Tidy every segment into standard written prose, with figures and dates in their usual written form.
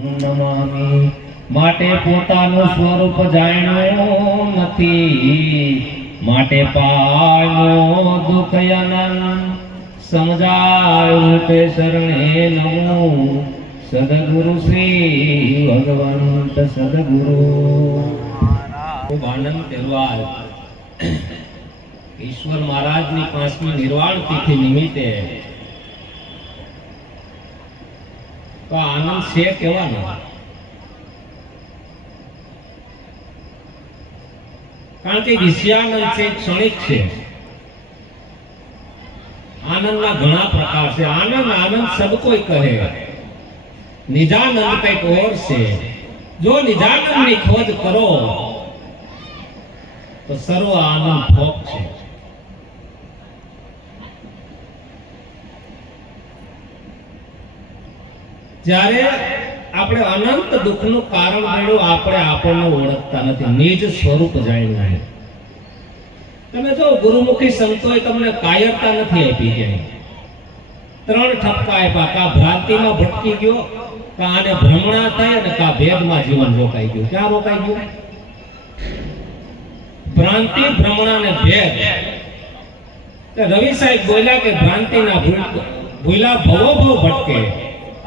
નમામિ માટે પોતાનું સ્વરૂપ જાણ્યું નથી, માટે પાયો દુઃખ અનંત સમજાયું તે શરણે નમો સદગુરુ શ્રી ભગવંત સદગુરુ. ખૂબ આનંદ તહેવાર ઈશ્વર મહારાજની 5મી નિર્વાણ તિથિ નિમિત્તે તો આનંદ છે કેવાનો? કારણ કે વિષયાનંદ છે, ક્ષણિક છે. આનંદના ઘણા પ્રકાર છે. આનંદ આનંદ સબ કોઈ કહે, નિજાનંદ કંઈક ઓર છે. જો નિજાનંદની ખોજ કરો તો સર્વ આનંદ ભોગ છે. જ્યારે આપણે અનંત દુઃખનું કારણ બન્યું, આપણે આપણને ઓળખતા નથી, નિજ સ્વરૂપ જાણ્યું. તમે જો ગુરુમુખી સંતોએ તમને કાયરતા નથી આપી કે 3 ઠપકા આપ્યા, કા ભ્રાંતિમાં ભટકી ગયો, કા આને ભ્રમણા થાય, અને કા ભેદમાં જીવન રોકાઈ ગયું. ક્યાં રોકાઈ ગયું? ભ્રાંતિ, ભ્રમણા ને ભેદ. રવિ સાહેબ બોલ્યા કે ભ્રાંતિના ભૂલા ભવો ભવ ભટકે,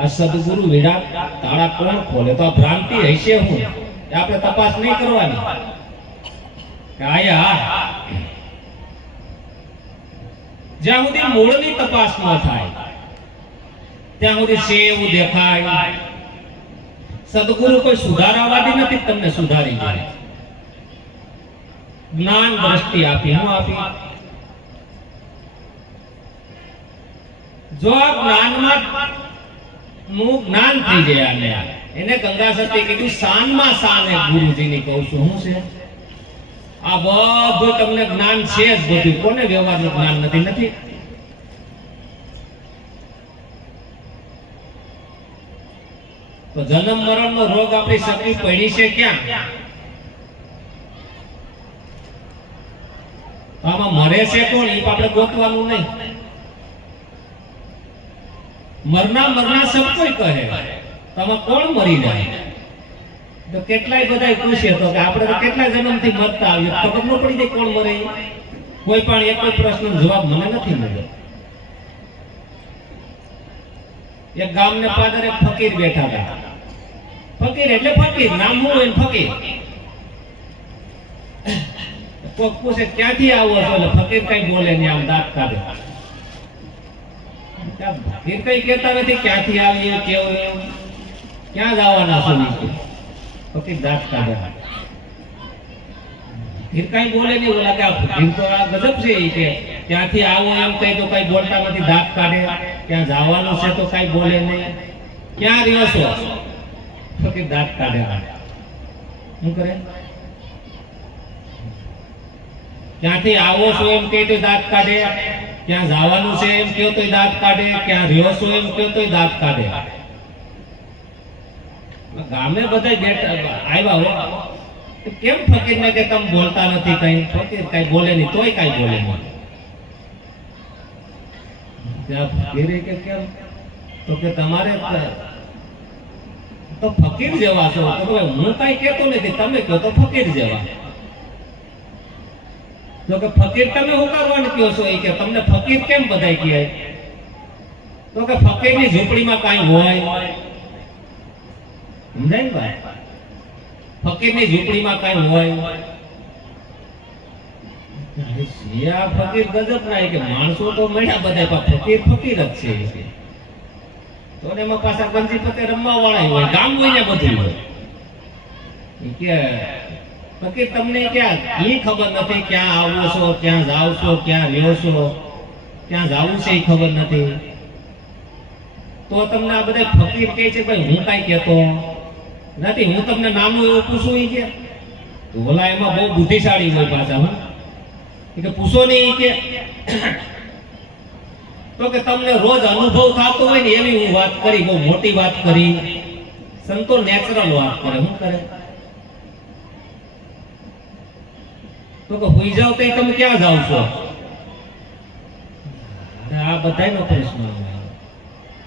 આ સદગુરુ વિડા તાળા કોણ ખોલે? તો આ ભ્રાંતિ હશે હું? આપણે તપાસ નહીં કરવાની. જ્યાં સુધી મૂળની તપાસ ન થાય ત્યાં સુધી છે એવું દેખાય. સદગુરુ કોઈ સુધારાવાદી નથી, તમને સુધારી જાય. જ્ઞાન દ્રષ્ટિ આપી, હું આપી? જો આ જ્ઞાનમાં નું જ્ઞાન થઈ જાય, એને ગંગા સતી કીધું શાનમાં શાન એક ગુરુજીની કહું છું. શું છે આ બધું? તમને જ્ઞાન છે જ બધું. કોને વ્યવહારનું જ્ઞાન નથી? તો જન્મ મરણ નો રોગ આપણી સતી પડી છે ક્યાં? આમાં મરે છે કોણ? એ આપણે ગોતવાનું નહીં. મરના સબ કોઈ કહે, તમે કોણ મરી જાય? તો કેટલાય બધા પૂછે તો કે આપણે તો કેટલા જન્મથી મરતા આવીએ, ખબર ન પડી જાય કોણ મરે. કોઈ પણ એક પ્રશ્નનો જવાબ મને નથી મળ્યો. એક ગામને પાદરે ફકીર બેઠા હતા. ફકીર એટલે ફકીર, નામ શું હોય? ફકીર. કોક પૂછે ક્યાંથી આવો છો? એટલે ફકીર કઈ બોલે નહીં, આમ દાંત કાઢે. ફકીર કઈ કહેતા નથી ક્યાંથી આવીએ, કેવું, ક્યાં જવાના છો? ફકીર દાંત કાઢે. ફકીર કઈ બોલે નહીં. બોલા કે ફકીર તો આ ગજબ છે. કે ક્યાંથી આવો એમ કઈ તો કઈ બોલતા નથી, દાંત કાઢે. ક્યાં જવાનું છે તો કઈ બોલે નહીં. ક્યાં રહ્યો છો? ફકીર દાંત કાઢે. શું કરે? ક્યાંથી આવો છો એમ કહે તો દાંત કાઢે. ક્યાં જવાનું છે એમ કહો તો દાંત કાઢે. ક્યાં રહ્યો છો એમ કહો તો દાંત કાઢે. ગામે બધા બેઠા આવ્યા હો, કેમ ફકીર ને કે તમે બોલતા નથી કઈ? ફકીર કઈ બોલે નહીં, તોય કઈ બોલે નહીં. ફકીરે કે કેમ? તો કે તમારે તો ફકીર જેવા છો. તો હું કઈ કેતો નથી, તમે કહો તો ફકીર જેવા. તો કે ફકીર તમે શું કરવાનું કહો છો? એ કે તમને ફકીર કેમ બધાય કહે? તો કે ફકીરની ઝૂંપડીમાં કાંઈ હોય. સમજાય ને ભાઈ? ફકીરની ઝૂંપડીમાં કાંઈ હોય. ફકીર ગજબ ના કે માણસો તો મળ્યા બધા, પણ ફકીર ફકીર જ છે. તો એમાં પાછા ગંજી પતે રમવા વાળા હોય, ગામ હોય ને બધું હોય. કે ફકીર તમને ક્યાં એ ખબર નથી, ક્યાં આવો છો, ક્યાં જાવ છો, ક્યાં રહ્યો છો, ક્યાં જાવું છે એ ખબર નથી. તો તમને આ બધા ફકીર કહે છે ભાઈ હું કઈ કહેતો નથી, હું તમને નાનું એવું પૂછું. એ કે ઓલા એમાં બહુ બુદ્ધિશાળી હોય પાછા. હું કે પૂછો નહીં. કે તો કે તમને રોજ અનુભવ થતો હોય ને એવી હું વાત કરી, બહુ મોટી વાત કરી. સંતો નેચરલ વાત કરે. શું કરે? તો કે હોઈ જાવ તો તમે ક્યાં જાવ છો? આ બધાયનો પ્રશ્ન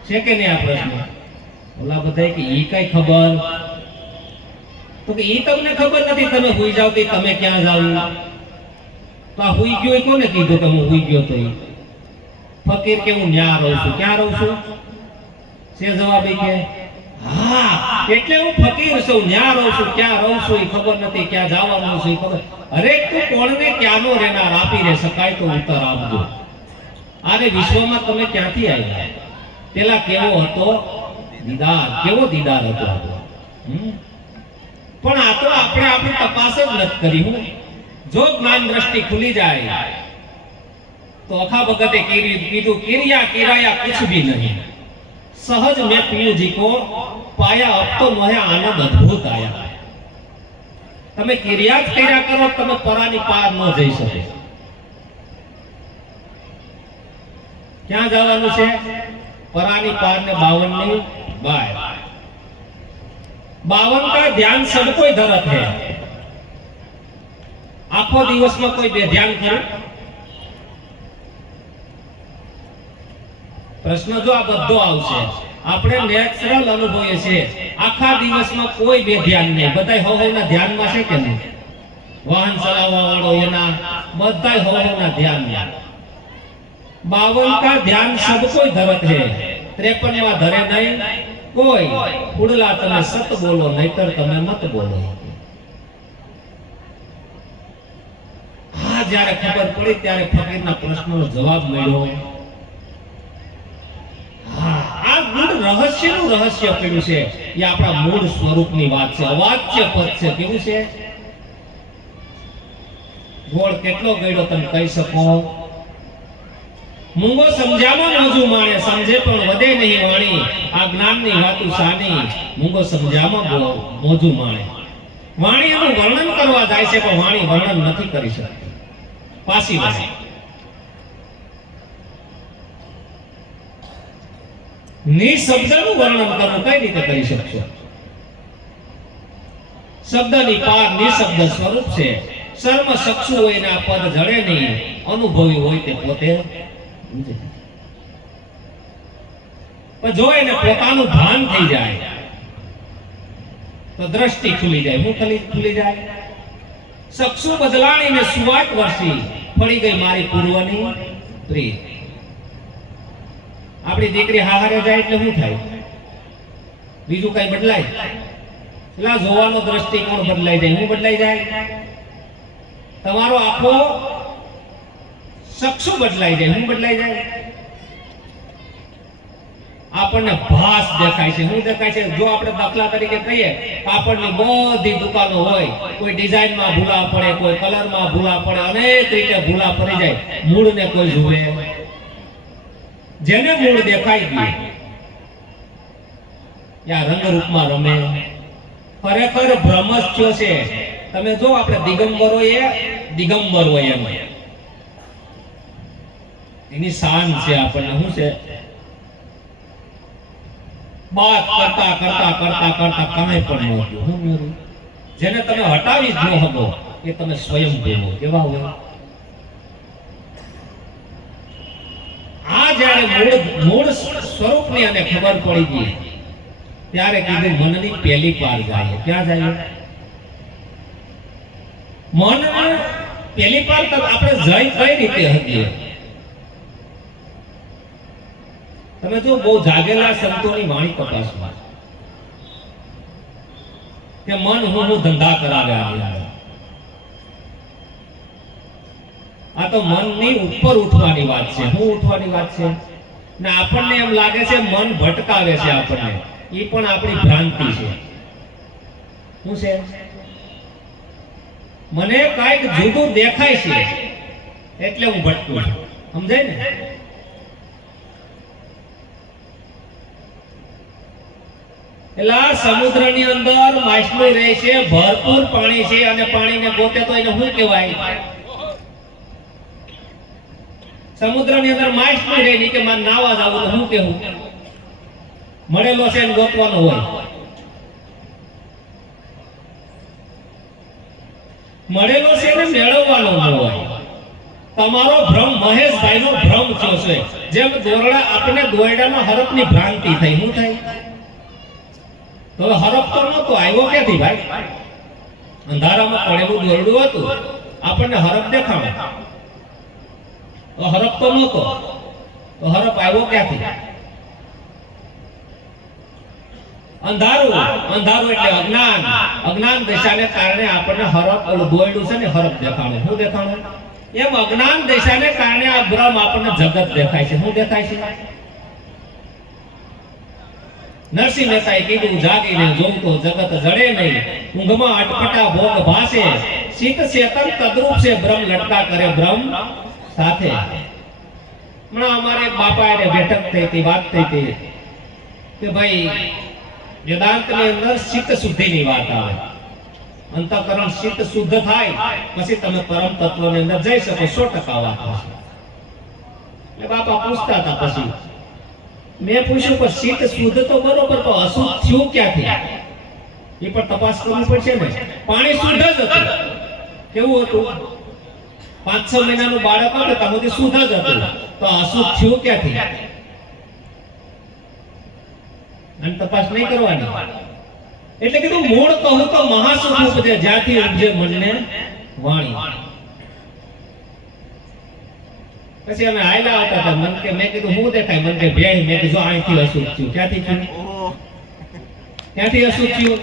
છે કે નહીં? આ પ્રશ્ન ઓલા બધા કે ઈ કઈ ખબર, તો કે ઈ તમને ખબર નથી, તમે હુઈ જાવ તો તમે ક્યાં જાવ? તો આ હુઈ ગયો એ કોને કીધું કે હું હુઈ ગયો? તો ફકીર કે હું ન્યા રહું છું. ક્યાં રહું છું? સે જવાબ કે હા, એટલે હું ફકીર છું, ન્યા રહું છું. ક્યાં રહું છું એ ખબર નથી, ક્યાં જવાનું છે એ ખબર. અરે તું કોણને ક્યાંનો રહેનાર આપી રે શકાય તો ઉત્તર આપજો. આને વિશ્વમાં તમે ક્યાંથી આવ્યા? પેલા કેવો હતો દીદાર, કેવો દીદાર હતો આપણો. પણ આ તો આપણે આપણી તપાસ જ નથી કરી. હું જો જ્ઞાન દ્રષ્ટિ ખુલી જાય તો અખા ભગતે કીધું કિરિયા કિરાયા કુછ ભી નહીં, सहज में पियूं जी को पाया, अब तो मोहे आनंद अद्भुत आया. તમે કિરિયા જ કર્યા કરો, તમે પરાની પાર ન જઈ શકે. ક્યાં જવાનું છે? પરાની પાર ને 52 ની બાય. 52 का ध्यान सब कोई धरत है. આખો દિવસમાં કોઈ બે ધ્યાન કરે? પ્રશ્ન જો આ બધો આવશે. આપણે નેચરલ અનુભવીએ છીએ. આખા દિવસમાં કોઈ બે ધ્યાન નહીં. બધાય હવના ધ્યાનમાં છે કે નહીં? વાહન ચલાવવા વાળો એના બધાય હવના ધ્યાનમાં. 52 का ध्यान सब कोई धरत है, 53 માં ધરે નહીં કોઈ. ઉડલા તમે સત બોલો, નહીતર તમે મત બોલો. હા, જ્યારે ખબર પડી ત્યારે ફકીરના પ્રશ્નનો જવાબ મળ્યો. આ મૂળ રહસ્યનું રહસ્ય પડ્યું છે. એ આપણા મૂળ સ્વરૂપની વાત છે. અવાચ્ય પદ છે. કેવું છે? ગોળ કેટલો ગળ્યો તમે કહી શકો? મૂંગો સમજામાં મોજું માણે, સમજે પણ વધે નહીં વાણી. આ જ્ઞાનની વાતું સાની, મૂંગો સમજામાં મોજું માણે. વાણી એનું વર્ણન કરવા જાય છે પણ વાણી વર્ણન નથી કરી શકતી. પાસી વાણી. નિશબ્દનું વર્ણન કરવું કઈ રીતે કરી શકશો? શબ્દની પાર નિશબ્દ સ્વરૂપ છે. સર્વ સક્ષુ હોય ને આ પદ જડે નહીં, અનુભવી હોય તે પોતે. પણ જો એને પોતાનું ભાન થઈ જાય તો દ્રષ્ટિ ખુલી જાય. હું ખુલી જાય? સક્ષુ બદલાણી ને સુવાટ વર્ષી, પડી ગઈ મારી પૂર્વની પ્રીત. આપણી દીકરી હારે જાય એટલે શું થાય? બીજું કઈ બદલાય? પેલા જોવાનો દ્રષ્ટિકોણ બદલાઈ જાય. હું બદલાઈ જાય? તમારો આખો સક્ષુ બદલાઈ જાય. હું બદલાઈ જાય? આપણને ભાસ દેખાય છે. શું દેખાય છે? જો આપણે દાખલા તરીકે કહીએ, કાપડની બધી દુકાનો હોય, કોઈ ડિઝાઇનમાં ભૂલા પડે, કોઈ કલરમાં ભૂલા પડે, અનેક રીતે ભૂલા પડી જાય. મૂળને કોઈ જુએ? જેને મૂળ દેખાઈ ગયું યા રંગ રૂપમાં રમે. ખરેખર ભ્રમ જ થયો છે. તમે જો આપણે દિગંબરો હોય એમ એની શાન છે. આપણને શું છે? બાત કરતા કરતા કરતા કરતા કાંઈ પણ ન થયું. જેને તમે હટાવી જ ન શકો એ તમે સ્વયં ભેગો કેવા હોય. આ જ્યારે મૂળ સ્વરૂપની અને ખબર પડી ગઈ ત્યારે કીધું મનની પહેલી પાર જાય. ક્યાં જાય? મન પહેલી પાર આપણે જઈ કઈ રીતે હતી? તમે જો બહુ જાગેલા સંતોની વાણી તપાસવા કે મન હું ધંધા કરાવે આવ્યા. આ તો મનની ઉપર ઉઠવાની વાત છે. હું ઉઠવાની વાત છે ને આપણને એમ લાગે છે મન ભટકાવે છે આપણને. એ પણ આપણી ભ્રાંતિ છે. શું છે? મને કાંઈક જુદું દેખાય છે એટલે હું ભટકું છું. સમજાય ને? એલા સમુદ્રની અંદર માછલી રહે છે, ભરપૂર પાણી છે અને પાણીને ગોતે તો એને શું કહેવાય? સમુદ્રની અંદર માછલી રહે ની કે મારે નાવા જાવું તો શું કહેવું? મળેલો છે એને ગોતવાનો હોય. મળેલો છે એને મેળવવાનો હોય. તમારો ભ્રમ મહેશભાઈનો ભ્રમ થયો છે. જેમ દોરડા આપણે દોરડાના હરફની ભ્રાંતિ થઈ. શું થાય? તો હવે હરખ તો નહોતો, આવ્યો ક્યાંથી ભાઈ? અંધારામાં પડેલું દોરડું હતું, આપણને હરખ દેખાણો. તો હરખ તો નહોતો, તો હરખ આવ્યો ક્યાંથી? અંધારું, અંધારું એટલે અજ્ઞાન. અજ્ઞાન દશાને કારણે આપણને હરખ, ઓલું દોરડું છે ને, હરખ દેખાણો. શું દેખાણો? એમ અજ્ઞાન દશાને કારણે આ બ્રહ્મ આપણને જગત દેખાય છે. શું દેખાય છે? નરસિંહ મહેતાએ કીધું, જાગીને જોઉં તો જગત જડે નહીં, ઊંઘમાં અટપટા ભોગ ભાસે, શીત ચેતન તદ્રૂપ છે બ્રહ્મ લટકા કરે બ્રહ્મ સાથે. હમણાં અમારે બાપા એને બેઠક થઈ હતી, વાત થઈ હતી કે ભાઈ વેદાંતની અંદર ચિત્ત શુદ્ધિની વાત આવે. અંતઃકરણ ચિત્ત શુદ્ધ થાય પછી તમે પરમ તત્વની અંદર જઈ શકો. 100% વાત હશે. એટલે બાપા પૂછતા હતા, પછી મેં પૂછ્યું કે ચિત્ત શુદ્ધ તો બરોબર, પણ અશુદ્ધ થયું ક્યાંથી? એ પણ તપાસ કરવી પડશે ને. પાણી શુદ્ધ જ હતું. કેવું હતું? 5-6 મહિનાનું બાળક હતું ત્યાં શુદ્ધ જ હતું, તો અશુદ્ધ થયું ક્યાંથી? અને તપાસ નહીં કરવાની. એટલે કીધું મૂળ કહું તો મહાસુખ ઉપજે, જ્યાંથી ઉપજે મનને વાણી. પછી અમે આયલા આવતા હતા, મન કે મેં કીધું હું દેખાય? મન કે ભેળ. મેં કીધું અહીંથી અશુદ્ધ થયું. ક્યાંથી થયું? ક્યાંથી અશુદ્ધ થયું?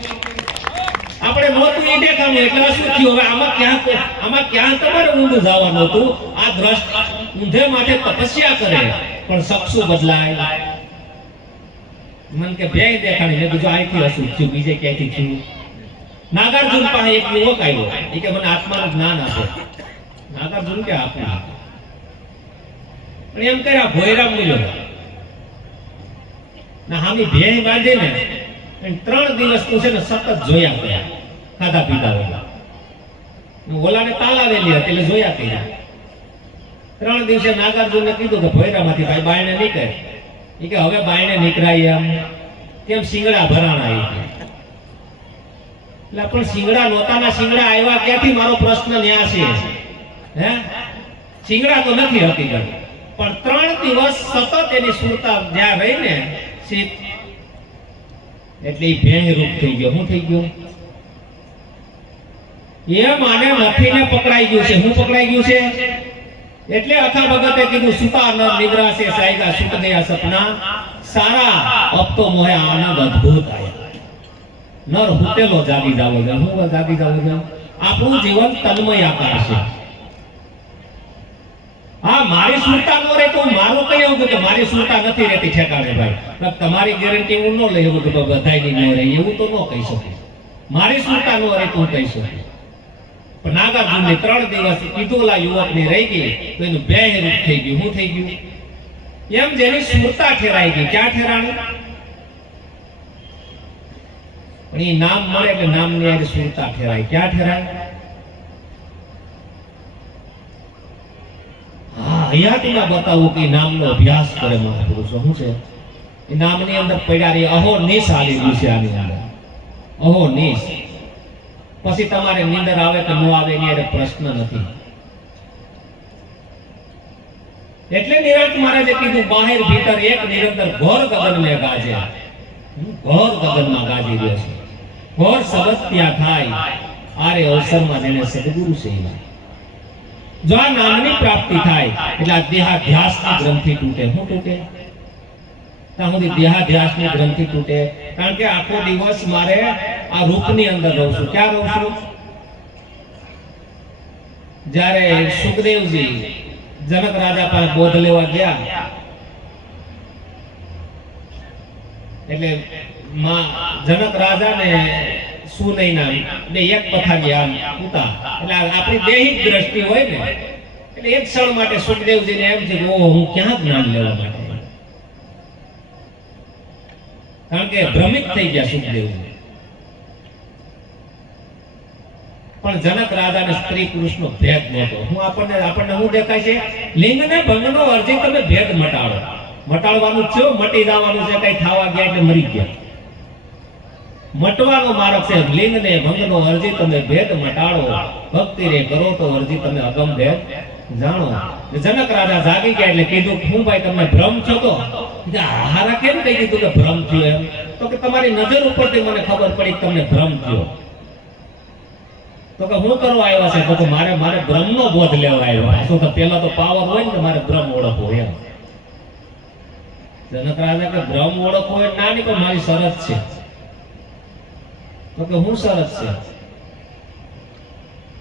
આપણે નહોતું એ દેખાણું એટલે અશુદ્ધ થયું. હવે આમાં ક્યાં તમારે ઊંધું જવાનું હતું? આ દ્રષ્ટ ઊંધે માટે તપસ્યા કરે પણ ચક્ષુ બદલાય. મન કે ભેળ દેખાણી. મેં કીધું અહીંથી અશુદ્ધ થયું, બીજે ક્યાંથી થયું? નાગાર્જુન પાસે એક યુવક આવ્યો, એ કે મને આત્માનું જ્ઞાન આપો. નાગાર્જુન કે આપે. પણ એમ કર્યા ભોયરામ મળ્યો ના હામી ભેળ બાંધે ને 3 દિવસ તું છે ને સતત જોયા કર્યા, ખાધા પીધા વેલા. ઓલાને તાલાવેલી હતી એટલે જોયા કર્યા. 3 દિવસે નાગાર્જુનને કીધું કે ભોયરામાંથી ભાઈ બાયણે નીકળે. એ કે હવે બાયણે નીકળાય એમ કેમ? શિંગડા ભરાણા. એટલે પણ શિંગડા નોતાના શિંગડા આવ્યા ક્યાંથી? મારો પ્રશ્ન ન્યા છે. હે, શિંગડા તો નથી હકીકત, પણ 3 દિવસ સતત એની સુરતા જ્યાં રહી ને એટલે એ ભેણ રૂપ થઈ ગયો. શું થઈ ગયું? એ માને મથીને પકડાઈ ગયું છે. શું પકડાઈ ગયું છે? એટલે અખા ભગતે કીધું, સુતા નર નિદ્રા સે સાયગા સુત ગયા સપના, સારા અબ તો મોહે આનંદ અદ્ભુત આયા. નર હુટેલો જાગી જાવો છે. હું જાગી જાવો છે? આપણું જીવન તન્મય આકાર છે. હા, મારી સુરતા નો રહે તો મારું કઈ એવું કે મારી સુરતા નથી રહેતી ઠેકાણે ભાઈ. તમારી ગેરંટી હું ન લઈ શકું કે બધાયની ન રહે, એવું તો ન કહી શકું. મારી સુરતા નો રહે તો હું કહી શકું. પણ નાગાર્જુનની 3 દિવસ કીધુલા યુવકની રહી ગઈ તો એનું બેહરૂપ થઈ ગયું. શું થઈ ગયું? એમ જેની સુરતા ઠેરાઈ ગઈ. ક્યાં ઠેરાણી? પણ એ નામ મળે એટલે નામની આજે સુરતા ઠેરાય. ક્યાં ઠેરાય? હયાતીમાં બતાવું કે નામનો અભ્યાસ કરે મહાપુરુષો. શું છે એ નામની અંદર પડ્યા રહી? અહોનિશ આલેલું છે આની અંદર. અહોનિશ. પછી તમારે નીંદર આવે કે ન આવે એની પ્રશ્ન નથી. એટલે નિરંતર મહારાજે કીધું, બહાર ભીતર એક નિરંતર ઘોર ગગનને ગાજે. ઘોર ગગનમાં ગાજી રહ્યો છે. ઘોર શબ્દ ત્યાં થાય આરે અવસરમાં જેને સદગુરુ છે. જો આ નામની પ્રાપ્તિ થાય એટલે આ દેહાધ્યાસની ગ્રંથિ તૂટે. શું તૂટે? ત્યાં સુધી દેહાધ્યાસની ગ્રંથિ તૂટે. કારણ કે આખો દિવસ મારે આ રૂપની અંદર રહું છું. ક્યાં રહું છું? જ્યારે સુખદેવજી જનક રાજા પાસે બોધ લેવા ગયા એટલે જનક રાજા ને સુનૈના બે એક પથારી આમ ઉતા. એટલે આપણી દેહિક દ્રષ્ટિ હોય ને એટલે એક ક્ષણ માટે સુખદેવજીને એમ છે કે ઓહ, હું ક્યાં જ્ઞાન લેવા માટે? કારણ કે ભ્રમિત થઈ ગયા સુખદેવજી. પણ જનક રાજાને સ્ત્રી પુરુષનો ભેદ નહોતો. હું આપણને શું દેખાય છે? લિંગને ભંગનો અરજી તમે ભેદ મટાડો. મટાડવાનું છે, મટી જવાનું છે. કઈ ખાવા ગયા એટલે મરી ગયા. મટવાનો માર્ગ છે. લિંગને ભંગનો અરજી તમે ભેદ મટાડો, ભક્તિ રે કરો તો અરજી તમે અગમ ભેદ જાણો. જનક રાજા જાગી ગયા એટલે કીધું, હું ભાઈ તમને ભ્રમ છો? તો હારા કેમ કહી દીધું કે ભ્રમ થયો? એમ તો તો કે તમારી નજર ઉપરથી મને ખબર પડી કે તમને ભ્રમ થયો. તો કે હું કરવા આવ્યા છે? તો કે મારે બ્રહ્મનો બોધ લેવા આવ્યો. શું તો પેલા તો પાવર હોય ને મારે બ્રહ્મ ઓળખવો એમ. જનક રાજા કે બ્રહ્મ ઓળખવો એ ના નહીં, પણ મારી શરત છે. તો કે હું શરત છે?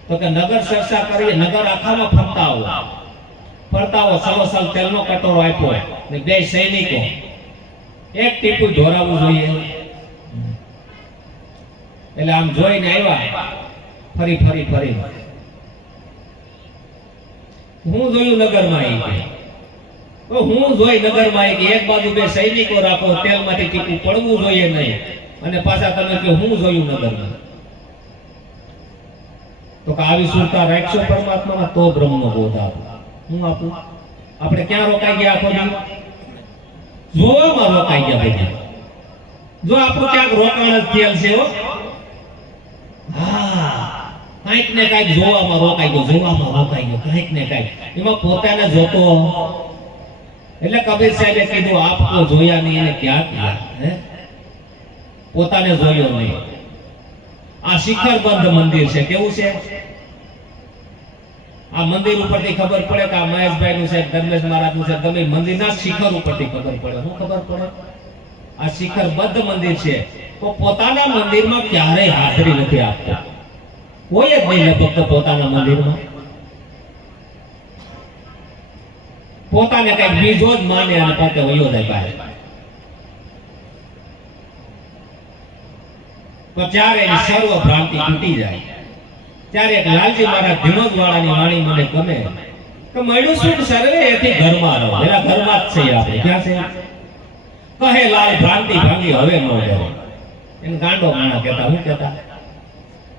તો કે નગર ચર્ચા કરીએ, નગર આખામાં ફરતા આવો, સલોસલ તેલનો કટોરો આપ્યો ને બે સૈનિકો, એક ટીપું ઢોરાવવું જોઈએ. એટલે આમ જોઈને આવ્યા, ફરી હું જોયું નગરમાં આવી. તો હું જોઈ નગરમાં આવી એક બાજુ બે સૈનિકો રાખો, તેલમાંથી ટીપું પડવું જોઈએ નહીં, અને પાછા તમે કહો હું જોયું નગરમાં. તો કે આવી સુરતા રાખશો પરમાત્મામાં તો બ્રહ્મનો બોધ આપો. હું આપું? આપણે ક્યાં રોકાઈ ગયા? આખો દી જોવામાં રોકાઈ ગયા બધા. જો આપણું ક્યાંક રોકાણ જ થયેલ છે. કંઈક ને કંઈક જોવામાં રોકાઈ ગયો, કંઈક ને કંઈક એમાં પોતાને જોતો. એટલે કબીર સાહેબે કીધું આપકો જોયા નહીં એને ક્યાં ક્યાં પોતાને જોયો નહીં. આ શિખરબંધ મંદિર છે. કેવું છે? આ મંદિર ઉપરથી ખબર પડે કે આ મહેશભાઈ નું છે, ધર્મેશ મહારાજ નું છે. ગમે મંદિરના શિખર ઉપરથી ખબર પડે. શું ખબર પડે? આ શિખરબદ્ધ મંદિર છે. તો પોતાના મંદિરમાં ક્યારેય હાજરી નથી આપતા કોઈ જ નહીં. ફક્ત પોતાના મંદિરમાં પોતાને કઈક બીજો જ માને અને પોતે વયો જાય બહાર. તો જ્યારે એની સર્વ ભ્રાંતિ તૂટી જાય ત્યારે એક લાલજી મહારાજ ધીમજ વાળાની વાણી મને ગમે કે મળ્યું શું સર્વે એથી ઘરમાં રહો. એના ઘરમાં જ છે આપણે. ક્યાં છે? કહે લાલ ભ્રાંતિ ભાંગી હવે ન ડરો. એને ગાંડો માણા કહેતા. હું કહેતા?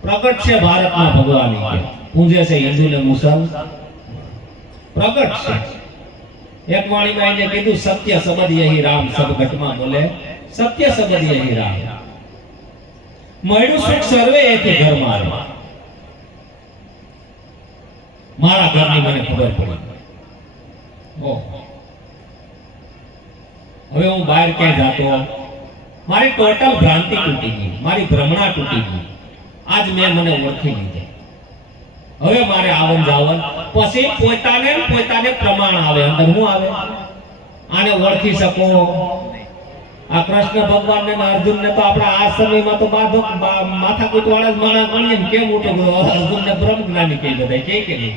પ્રગટ છે ભારતમાં ભગવાન કે પૂજે છે હિન્દુ ને મુસલ. પ્રગટ છે. એક વાણીમાં એને કીધું સત્ય શબ્દ યહી રામ, સબ ઘટમાં બોલે સત્ય શબ્દ યહી રામ. મળ્યું સુખ સર્વે એથી ઘરમાં રહો. મારા ઘરની મને ખબર પડી. હવે હું બહાર ક્યાંય જાતો, મારી ટોટલ ભ્રાંતિ તૂટી ગઈ, મારી ભ્રમણા તૂટી ગઈ. આજ મેં મને ઓળખી લીધી. હવે મારે આવન જાવન પછી પોતાને પ્રમાણ આવે. અંદર હું આવે? આને ઓળખી શકો. આ કૃષ્ણ ભગવાન ને અર્જુન ને તો આપણા આ સમયમાં તો માથાકૂટ વાળા જ માણસ ગણીએ ને. કેમ ઉઠો અર્જુન ને બ્રહ્મ જ્ઞાની કહી બધા કે નહીં?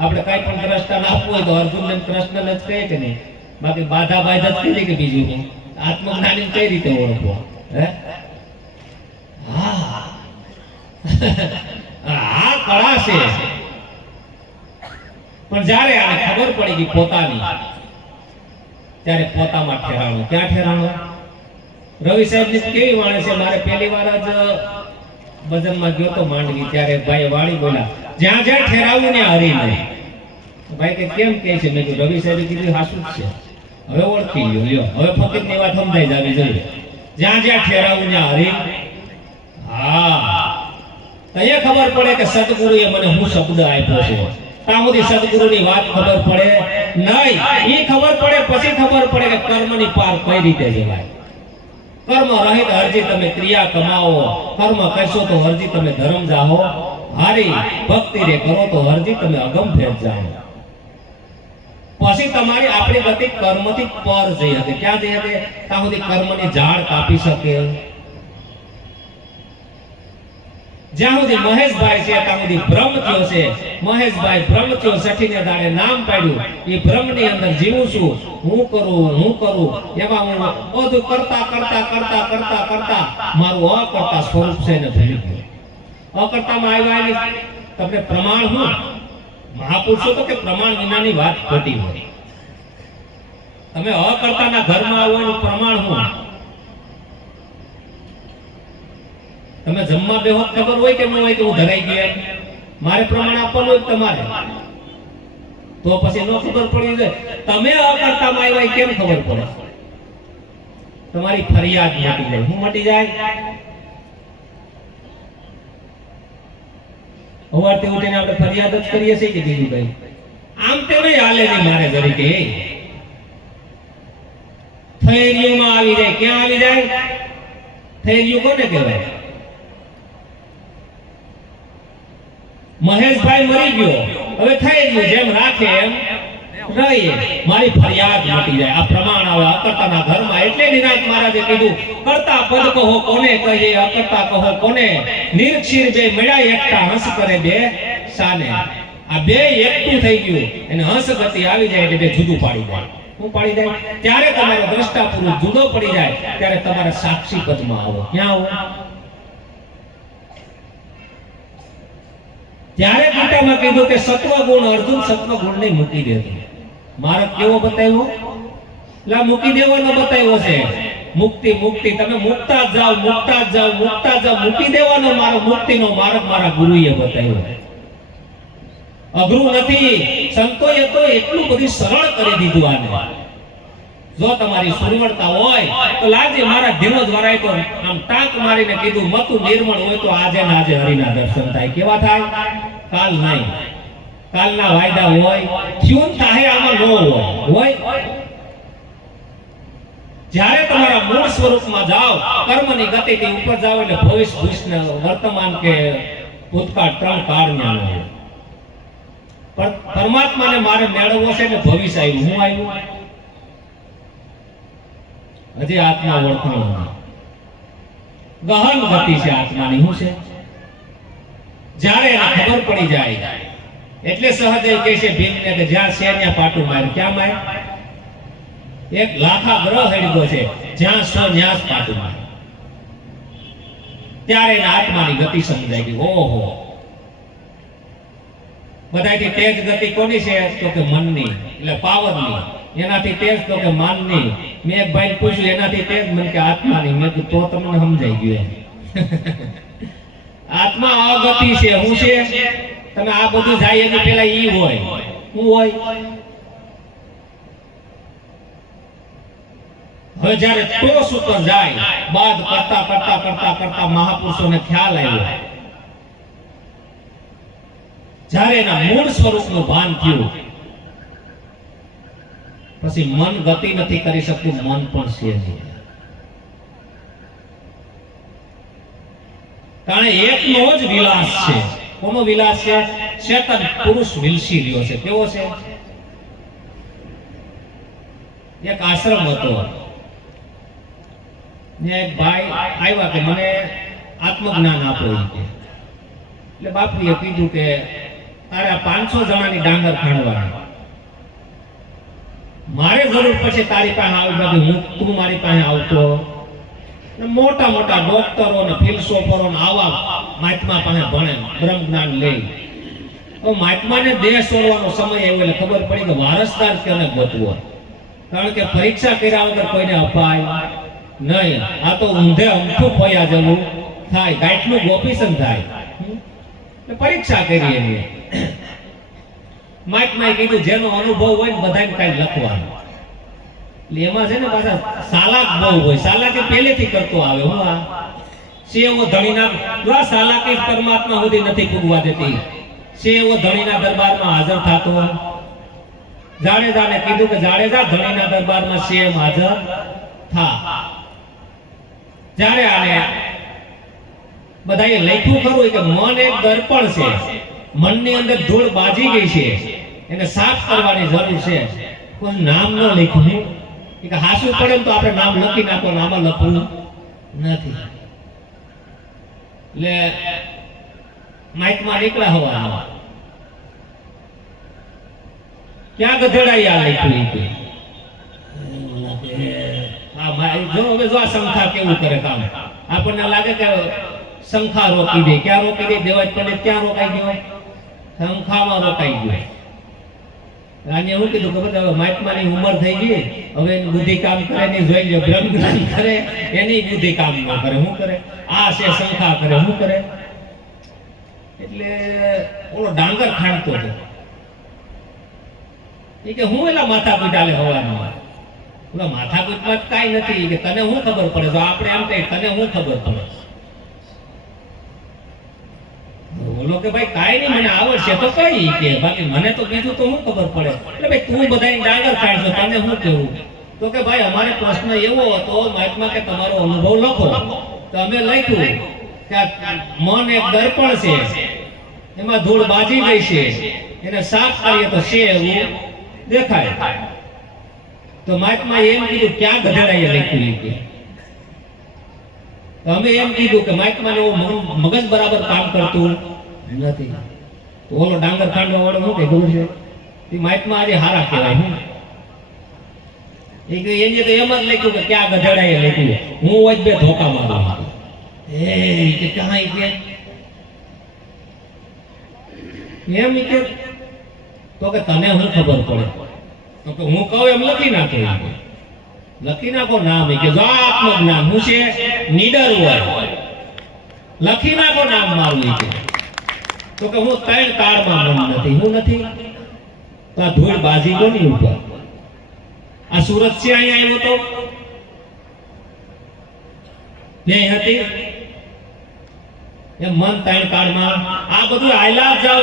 આપણે કઈ પણ દ્રષ્ટાન આપવું હોય તો અર્જુન ને કૃષ્ણ ને જ કહે કે નહીં? બાકી બાધા બાધા જ કહી કે બીજું આત્મજ્ઞાની કઈ રીતે ઓળખવો? આ કળા છે. પણ જ્યારે આને ખબર પડી ગઈ પોતાની, ત્યારે પોતામાં ઠેરાણો. ક્યાં ઠેરાણો? રવિ સાહેબ ની કેવી વાણી છે. મારે પહેલી વાર જ ભજનમાં ગયો તો માંડવી, ત્યારે ભાઈ વાણી બોલ્યા જ્યાં જ્યાં ઠેરાવું ને હરી નહીં. ભાઈ કે કેમ કહે છે? મેં કીધું રવિ સાહેબે કીધું હાસું જ છે. હવે ઓળખી લ્યો. હવે ફકીર ની વાત સમજાઈ જાવી જોઈએ. જ્યાં જ્યાં ઠેરાવું ને હરી. તો એ ખબર પડે કે સદગુરુએ મને હું શબ્દ આપ્યો છે. ત્યાં સુધી સદગુરુની વાત ખબર પડે નહીં. એ ખબર પડે પછી ખબર પડે કે કર્મની પાર કઈ રીતે જવાય. કર્મ રહિત હરજી તમે ક્રિયા કમાવો, કર્મ કરશો તો હરજી તમે ધર્મ જાહો, હારી ભક્તિ રે કરો તો હરજી તમે અગમ ભેદ જાઓ. પછી તમારી આપણી ગતિ કર્મથી પર જઈ હતી. ક્યાં જઈ હતી? ત્યાં સુધી કર્મની ઝાડ કાપી શકે. જ્યાં સુધી મહેશભાઈ છે ત્યાં સુધી ભ્રમ થયો છે. મહેશભાઈ ભ્રમ થયો, સઠીને દાડે નામ પાડ્યું. એ ભ્રમની અંદર જીવું છું, હું કરું એમાં હું બધું કરતા મારું અકર્તા સ્વરૂપ છે ને ભૂલી ગયો. અકર્તામાં આવ્યા તમને પ્રમાણ હું મહાપુરુષો તો કે પ્રમાણ વિનાની વાત ખોટી હોય. તમે અકર્તાના ઘરમાં આવો એનું પ્રમાણ હું? તમે જમવા બેહો ખબર હોય કે ન હોય કે હું ધરાઈ ગયા? મારે પ્રમાણ આપવાનું હોય તમારે, તો પછી નો ખબર પડી જાય. તમે અકર્તામાં આવ્યા કેમ ખબર પડે? તમારી ફરિયાદ મટી જાય. હું મટી જાય? સવારથી ઉઠીને આપણે ફરિયાદ જ કરીએ છીએ કે બીજું કઈ? આમ તે નહીં હાલે નહીં. મારે જરીકે થેરીઓમાં આવી જાય. ક્યાં આવી જાય? થઈ ગયું કોને કહેવાય? મહેશભાઈ મરી ગયો, હવે થઈ ગયું, જેમ રાખે એમ રહીએ, મારી ફરિયાદ મટી જાય. આ પ્રમાણ આવે અકર્તાના ઘરમાં. એટલે નિરાંત મહારાજે કીધું, કરતા પદ કહો કોને કહીએ, અકર્તા કહો કોને. નિરક્ષીર બે મળ્યા એકતા, હંસ કરે બે સાને. આ બે એકઠું થઈ ગયું, એને હંસ ગતિ આવી જાય એટલે બે જુદું પાડી જાય. શું પાડી જાય? ત્યારે તમારો દ્રષ્ટા પુરુષ જુદો પડી જાય, ત્યારે તમારે સાક્ષી પદમાં આવો. ક્યાં આવો? ત્યારે ગીતામાં કીધું કે સત્વ ગુણ, અર્જુન સત્વ ગુણ ને મૂકી દેતો. મારો કેવો બતાવ્યો? લા મૂકી દેવાનો બતાવ્યો છે. મુક્તિ મુક્તિ, તમે મુક્તા જ જાઓ, મુક્તા જ જાઓ, મુક્તા જ જાઓ. મૂકી દેવાનો મારો મુક્તિનો માર્ગ મારા ગુરુએ બતાવ્યો. અઘરું નથી. સંતોએ તો એટલું બધું સરળ કરી દીધું આને. જો તમારી સુરવળતા હોય તો લાજે મારા ધીનો દ્વારાએ તો આમ ટાંક મારીને કીધું, મતું નિર્મળ હોય તો આજે ને આજે હરિના દર્શન થાય. કેવા થાય? કાલ નહીં. કાલના વાયદા હોય, થયું થાય આમાં ન હોય. જ્યારે તમારા મૂળ સ્વરૂપમાં જાઓ, કર્મની ગતિથી ઉપર જાઓ એટલે ભવિષ્ય ભૂષણ વર્તમાન કે ભૂતકાળ ત્રણ કાળ જ્ઞાન હોય. પણ પરમાત્માને મારે મેળવવો છે એટલે ભવિષ્ય આવ્યું. હું આવ્યું? હજી આત્મા ઓળખાણો ગહન ગતિ છે આત્માની. શું છે? જ્યારે એને ખબર પડી જાય એટલે સહદેવ કહે છે ભીમને કે જ્યાં છે ત્યાં પાટું માર્યું. ક્યાં માર્યું? એક લાખા ગ્રહ હેડ્યો છે, જ્યાં સો ત્યાં જ પાટું માર્યું. ત્યારે એના આત્માની ગતિ સમજાય ગઈ. ઓહો, બધાથી તેજ ગતિ કોની છે? તો કે મનની, એટલે પાવરની. એનાથી તેજ તો કે માનની. મેં એક ભાઈ પૂછ્યું એનાથી તેજ, મને કે આત્માની. મેં કીધું તો તમને સમજાઈ ગયું. આત્મા અગતિ છે. શું છે? તમે આ બધું જાય એની પેલા ઈ હોય. શું હોય? હવે જ્યારે ટોસ ઉપર જાય, બાદ કરતા કરતા કરતા કરતા મહાપુરુષોને ખ્યાલ આવ્યો, જ્યારે એના મૂળ સ્વરૂપનું ભાન થયું, પછી મન ગતિ નથી કરી શકતું. મન પણ છે નહીં. કારણ એકનો જ વિલાસ છે. કોનો વિલાસ છે? ચેતન પુરુષ વિલસી રહ્યો છે. કેવો છે? એક આશ્રમ હતો ને એક ભાઈ આવ્યા કે મને આત્મજ્ઞાન આપો. એટલે બાપુએ કીધું કે તારે 500 જણાની ડાંગર ખાંડવાની, મારે જરૂર પછી તારી પાસે આવી, હું તું મારી પાસે આવતો. મોટા મોટા ડોક્ટરો ને ફિલસોફરો ને આવા મહાત્મા પાસે ભણે, બ્રહ્મ જ્ઞાન લે. તો મહાત્માને દેહ છોડવાનો સમય આવ્યો એટલે ખબર પડી કે વારસદાર કેને ગોતવો. કારણ કે પરીક્ષા કર્યા વગર કોઈને અપાય નહીં. આ તો ઊંધે અમથું ખોયા જવું થાય, ગાંઠનું ઓપરેશન થાય. પરીક્ષા કરી એની. મહાત્માએ કીધું જેનો અનુભવ હોય ને બધાને કઈ લખવાનું. એટલે એમાં છે ને પાછા સાલાક બહુ હોય. સાલાકી પહેલેથી કરતો આવે. હું આ સેવો ધણીના આ સાલાકી પરમાત્મા સુધી નથી પૂગવા દેતી. સેવો ધણીના દરબારમાં હાજર થતો. જાડેજાને કીધું કે જાડેજા ધણીના દરબારમાં સેમ હાજર થા. જ્યારે આને બધાએ લખ્યું ખરું કે મન એક દર્પણ છે, મનની અંદર ધૂળ બાજી ગઈ છે, એને સાફ કરવાની જરૂર છે. કોઈ નામ ન લખ્યું કે હાસું પડે તો આપણે નામ લખી નાખો, આમાં લખવું નથી. એટલે માઇકમાં નીકળ્યા હોવા ક્યાં ગધેડાઈ આ લખ્યું કે જો હવે જો આ સંખ્યા કેવું કરે કામ. આપણને લાગે કે સંખ્યા રોકી દે. ક્યાં રોકી દે? દેવા પડે ત્યાં રોકાઈ ગયો, સંખ્યામાં રોકાઈ ગયો. આને એવું કીધું કે બધા મહાત્માની ઉંમર થઈ ગઈ, હવે એની બુદ્ધિ કામ કરે નહીં. જોઈ લે બ્રહ્મ જ્ઞાન કરે, એની બુદ્ધિ કામ ન કરે. શું કરે? આ છે સંખ્યા કરે. શું કરે? એટલે ઓલો ડાંગર ખાંડતો હતો. એ કે હું એલા માથા પીટાલે હવામાં. ઓલા માથા પીટમાં કાંઈ નથી કે તને શું ખબર પડે? તો આપણે એમ કહીએ તને શું ખબર પડે? બોલો કે ભાઈ કાઈ નહીં, મને આવડશે તો કઈ કે, બાકી મને તો બીજું તો શું ખબર પડે? એટલે ભાઈ તું બધાની ડાંગર કાઢજો, તને શું કેવું? તો કે ભાઈ અમારે પ્રશ્ન એવો હતો મહાત્મા કે તમારો અનુભવ લખો. તો અમે લખ્યું કે આ મન એક દર્પણ છે, એમાં ધૂળ બાજી ગઈ છે, એને સાફ કરીએ તો છે એવું દેખાય. તો મહાત્માએ એમ કીધું ક્યાં ગધેડાએ લખ્યું કે તો અમે એમ કીધું કે મહાત્માને મગજ બરાબર કામ કરતું નથી. તો ઓલો ડાંગર ખાંડવા વાળો શું કે ખબર છે, એ મહાત્મા આજે હારા કહેવાય. હું એને તો એમ જ લખ્યું કે ક્યાં ગધેડાએ લખ્યું, હું જ બે ધોકા મારું. કે કાંઈ કે એમ કે તો કે તને હું ખબર પડે, તો કે હું કહું એમ લખી નાખો. લખી નાખો નામ કે જો આત્મક નામ હું છે નીડર હોય, લખી નાખો નામ મારું. તો કે હું 3 કાળમાં મન નથી, હું નથી. તો આ ધૂળ બાજી કોની ઉપર? આ સુરત છે, અહીંયા આવ્યો તો બે હતી એમ મન 3 કાળમાં. આ બધું આયલા જાવ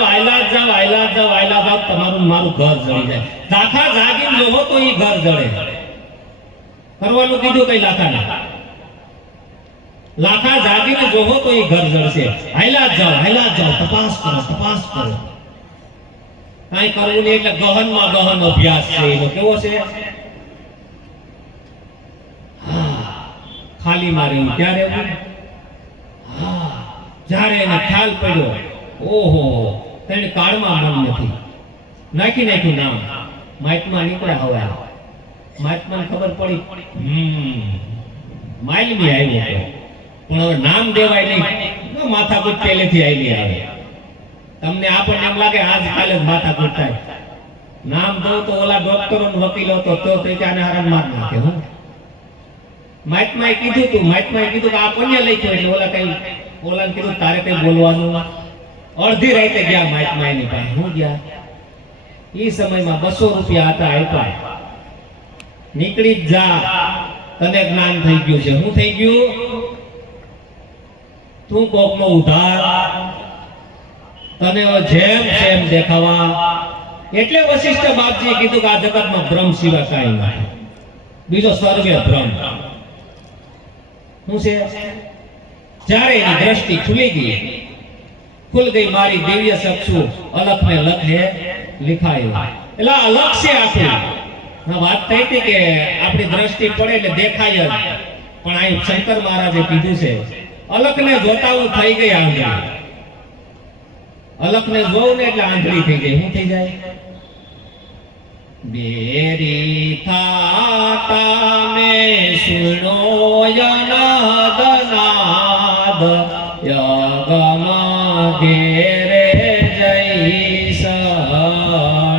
તમારું મારું ઘર જળી જાય. લાખા જાગીને જોવો તો એ ઘર જળે. કરવાનું કીધું કઈ લાખા જાગીને જોવો તો એ ઘર જળશે. આયલા જાવ તપાસ કરો. કાંઈ કરવું નહીં એટલે ગહનમાં ગહન અભ્યાસ છે. એનો કેવો છે? ખાલી મારી ત્યારે જ્યારે એને ખ્યાલ પડ્યો ઓહો તેને કાળમાં મન નથી, નાખ્યું નામ. મહાત્મા નીકળ્યા. હવે મહાત્માને ખબર પડી માઇલમી આવ્યો, પણ હવે નામ દેવાય નહીં. માથાકૂટ પહેલેથી આવી આવે. તમને આપણને એમ લાગે આજ કાલે જ માથાકૂટ થાય. નામ દઉં તો ઓલા ડોક્ટરો વકીલો તો ત્યાંને આરામ માર નાખે. હું મહાત્માએ કીધું કે આ કોને લખ્યું, એટલે ઓલાને કીધું તારે કઈ બોલવાનું. અડધી રાતે ગયા મહાત્મા એની પાસે. હું ગયા એ સમયમાં 200 રૂપિયા હતા, આપ્યા. નીકળી જ જા, તને જ્ઞાન થઈ ગયું છે. શું થઈ ગયું? તું કોકનો ઉધાર, તને જેમ દેખાવા. એટલે વશિષ્ઠ બાપજીએ કીધું કે આ જગતમાં ભ્રમ સિવાય કાંઈ નથી, બીજો સર્વે ભ્રમ. શું છે? જ્યારે એની દ્રષ્ટિ ખુલી ગઈ મારી દિવ્ય ચક્ષુ અલખ ને લખે લિખાયું. એટલે અલખ છે આખું. વાત થઈ હતી કે આપણી દ્રષ્ટિ પડે એટલે દેખાય જ, પણ અહીં શંકર મહારાજે કીધું છે અલખ ને જોતા હું થઈ ગઈ આંધળી. અલખ ને જોઉં ને એટલે આંધળી થઈ ગઈ. શું થઈ જાય? બેરી થાતા મે સુનો યનાદ યગમા ઘેરે જઈ સાડી.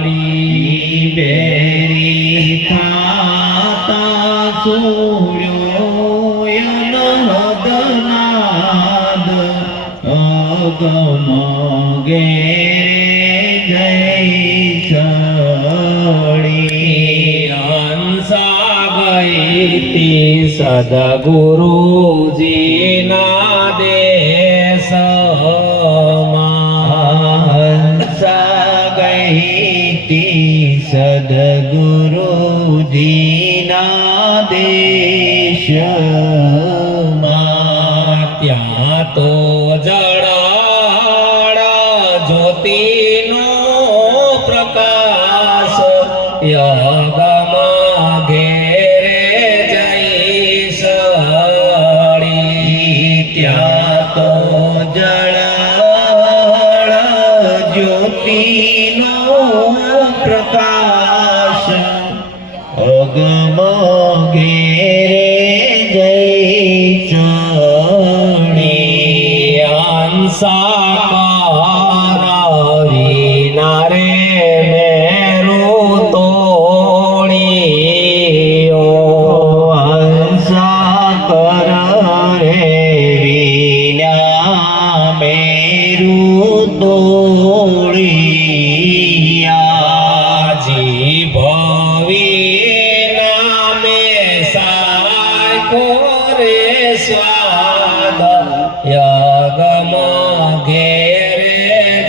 બેરી થાતા સૂર્યો યનાદ અગમા ઘેરે જઈ સદગુરુજી ના દેશમાં. સદગુરુજી ના દેશમાં. ત્યાં તો જળાળ જ્યોતિનો પ્રકાશ યગમાં ઘેરે જઈ સડી. ત્યાં તો જળાળ જ્યોતિનો પ્રકાશ અગમ ઘેરે જઈ ચડી. અંસાકાર વિના રે મેરું તોડ્યો. અંસાકાર રે વિના મેરું તોડ્યા. જીભવી નામે સાખો રે સ્વાદ યગમા ઘેરે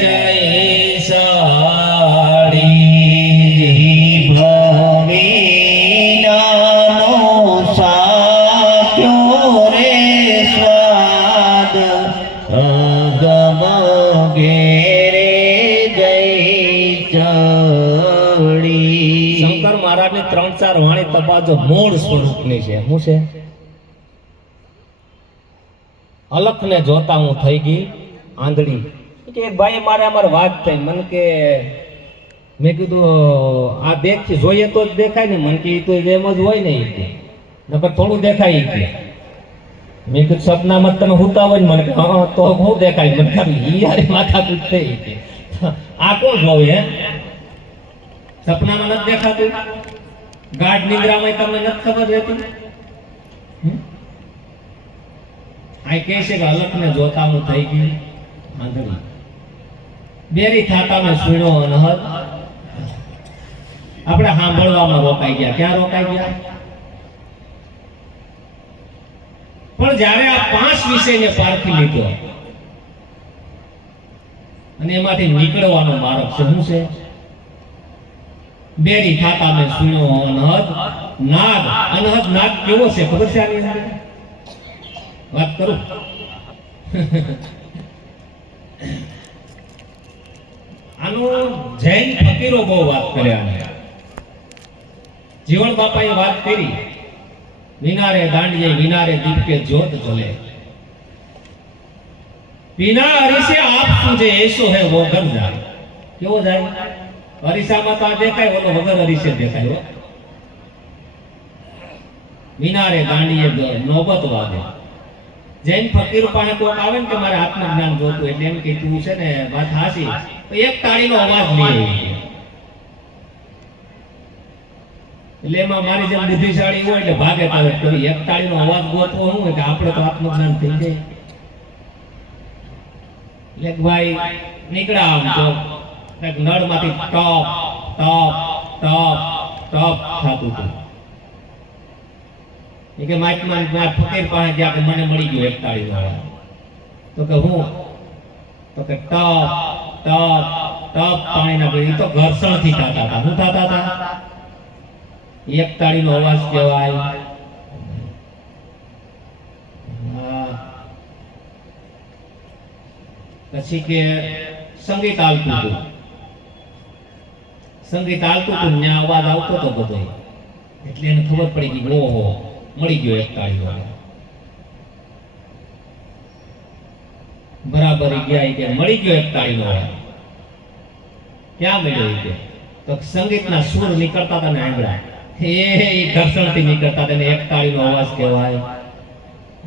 જઈ સાડી. જીભવી નાનો સાખ્યો રે સ્વાદ ગમો ઘેરે જઈ ચડી. શંકર મહારાજની 3-4 વાણી તપાજો મૂળ સ્વરૂપની છે. શું છે? અલખને જોતા હું થઈ ગઈ આંધળી. કે એક ભાઈ અમારે વાત થઈ. મને કે મેં કીધું આ દેખ જોઈએ તો જ દેખાય ને. મને કે તો એમ જ હોય ને કે નકર થોડું દેખાય કે. મેં કીધું સપનામાં તમે હુતા હોય ને. મને કે હા તો હું દેખાય. મને ખાલી યાર માથાકૂટ થઈ કે આ કોણ જોવે હે? સપનામાં નથી દેખાતું? ગાઢ નિંદ્રામાં તમને નથી ખબર રહેતી? આ કહે છે કે અલખને જોતા હું થઈ ગઈ આંધળી. બેરી થાતા મેં સુણ્યો અનહદ. આપણે સાંભળવામાં રોકાઈ ગયા. ક્યાં રોકાઈ ગયા? પણ જ્યારે આ 5 વિષયને પારખી લીધો અને એમાંથી નીકળવાનો માર્ગ છે. શું છે? બેરી થાતા મેં સુણ્યો અનહદ નાદ. અનહદ નાદ કેવો છે ખબર છે? આની અંદર વાત કરું. આનું જૈન ફકીરો બહુ વાત કર્યા. જીવણ બાપાએ વાત કરી. વિનારે દાંડિયે વિનારે દીપકે જ્યોત જલે. बिना अरिसे आप तुझे ऐसो है वो घर जाए. કેવો જાય? અરીસામાં તો આ દેખાય, ઓલો વગર અરીસે દેખાય. વિનારે દાંડિયે નોબત વાગે. જૈન ફકીર પાસે કોક આવે ને કે મારે આત્મજ્ઞાન જોતું, એટલે એમ કે તું છે ને વાત હાસી તો એક તાળીનો અવાજ લઈ આવી. એટલે એમાં મારી જેમ બુદ્ધિશાળી હોય એટલે ભાગે તાવે કરી એક તાળીનો અવાજ ગોતવો શું હોય કે આપણે તો આત્મજ્ઞાન થઈ જાય. એટલે ભાઈ નીકળ્યા આમ તો નળમાંથી ટપ ટપ ટપ ટપ થતું હતું. કે મહાત્મા ફકીર પાસે ગયા કે મને મળી ગયો એક તાળી વાળા. તો કે હું? તો કે ટપ ટપ ટપ પાણીના પડી. તો ઘર્ષણથી થતા હતા. શું થતા હતા? એક તાળીનો અવાજ કહેવાય. પછી કે સંગીત આવતું હતું. સંગીત આવતું હતું ને અવાજ આવતો હતો બધો. એટલે એને ખબર પડી ગઈ ઓહો મળી ગયો એક તાળી વાળો. બરાબર ગયા કે મળી ગયો એક તાળીનો અવાજ. ક્યાં મળ્યો કે? તો સંગીતના સૂર નીકળતા હતા ને આંગળા એ ઘર્ષણથી નીકળતા હતા ને એક તાળીનો અવાજ કહેવાય.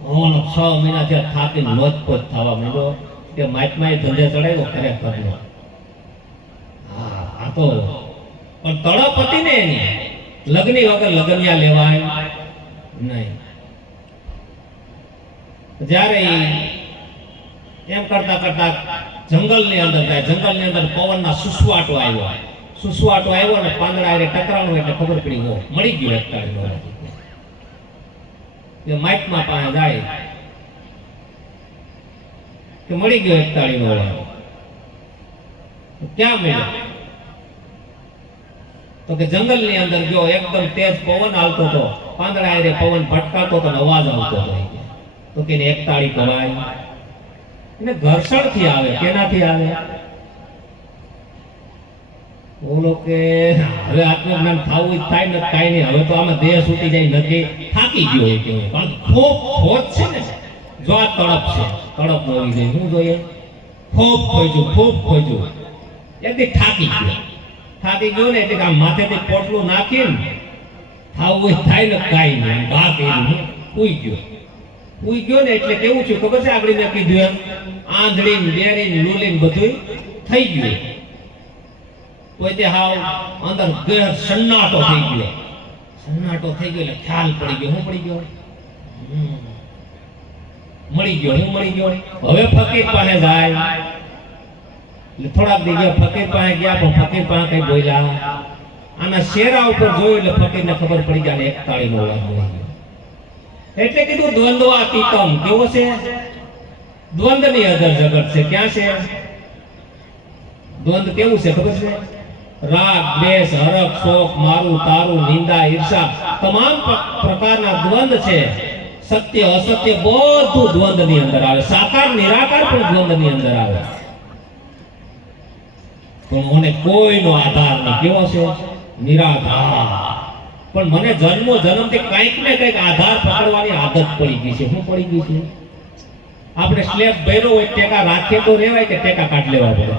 ઓનો 6 મહિના થયા થાકી લોચપોચ થવા માંડ્યો કે મહાત્માએ ધંધે ચડાવ્યો ખરેખર. હા આ તો પણ તડપ હતી ને એની. લગ્ની વગર લગનિયા લેવાય નહીં. જ્યારે એમ કરતા કરતા જંગલની અંદર જાય. જંગલની અંદર પવનના સુસવાટો આવ્યો. સુસવાટો આવ્યો ને પાંદડા એ ટકરાણું એટલે ખબર પડી ગયો મળી ગયો એક તાળીનો અવાજ. કે મહાત્મા પાસે જાય કે મળી ગયો એક તાળીનો અવાજ. ક્યાં મળ્યો? તો કે જંગલની અંદર ગયો. એકદમ તેજ પવન આવતો હતો. પાંદડા એ પવન ભટકાતો હતો ને અવાજ આવતો હતો. તો કે એક તાળી કહેવાય. એને ઘર્ષણથી આવે. કેનાથી આવે? બોલો કે હવે આત્મજ્ઞાન થવું જ થાય ને કાંઈ નહીં. હવે તો આમાં દેહ છૂટી જાય નથી. થાકી ગયો હોય કેવું. પણ ખોટ છે ને. જો આ તડપ છે. તડપ હોવી જોઈએ. શું જોઈએ? ખૂબ ખોજું. એકથી થાકી ગયો. થાકી ગયો ને એટલે આમ માથેથી પોટલું નાખીને થાવું થાય ને કાંઈ નહીં. ઘા કર્યું ઉઈ ગયો ને એટલે કેવું છે ખબર છે? આગળ મેં કીધું એમ આંધળી બેરી લૂલી બધું થઈ ગયું. કોઈ તે હાવ અંદર સન્નાટો થઈ ગયો. એટલે ખ્યાલ પડી ગયો. શું પડી ગયો? મળી ગયો. શું મળી ગયો? હવે ફકીર પાસે જાય. એટલે થોડાક દી ગયા ફકીર પાસે ગયા. પણ ફકીર પાસે કઈ બોલ્યા. આના શેરા ઉપર જોયું એટલે ફકીરને ખબર પડી જાય એક તાળીનો અવાજ બોલી ગયો. એટલે કીધું દ્વંદ્વાતીતમ. કેવો છે? દ્વંદ્વની અધર જગત છે. ક્યાં છે દ્વંદ્વ? કેવું છે ખબર છે? રાગ દ્વેષ હરખ શોક મારું તારું નિંદા ઈર્ષા તમામ પ્રકારના દ્વંદ્વ છે. સત્ય અસત્ય બધું દ્વંદની અંદર આવે, સાકાર નિરાકાર પણ દ્વંદની અંદર આવે. પણ મને કોઈનો આધાર નહીં. કેવો છે? નિરાધાર. પણ મને જન્મથી કંઈક ને કંઈક આધાર પકડવાની આદત પડી ગઈ છે. શું પડી ગઈ છે? આપણે સ્લેબ ભર્યો હોય, ટેકા રાખીએ તો રેવાય કે ટેકા કાઢ લેવા પડે?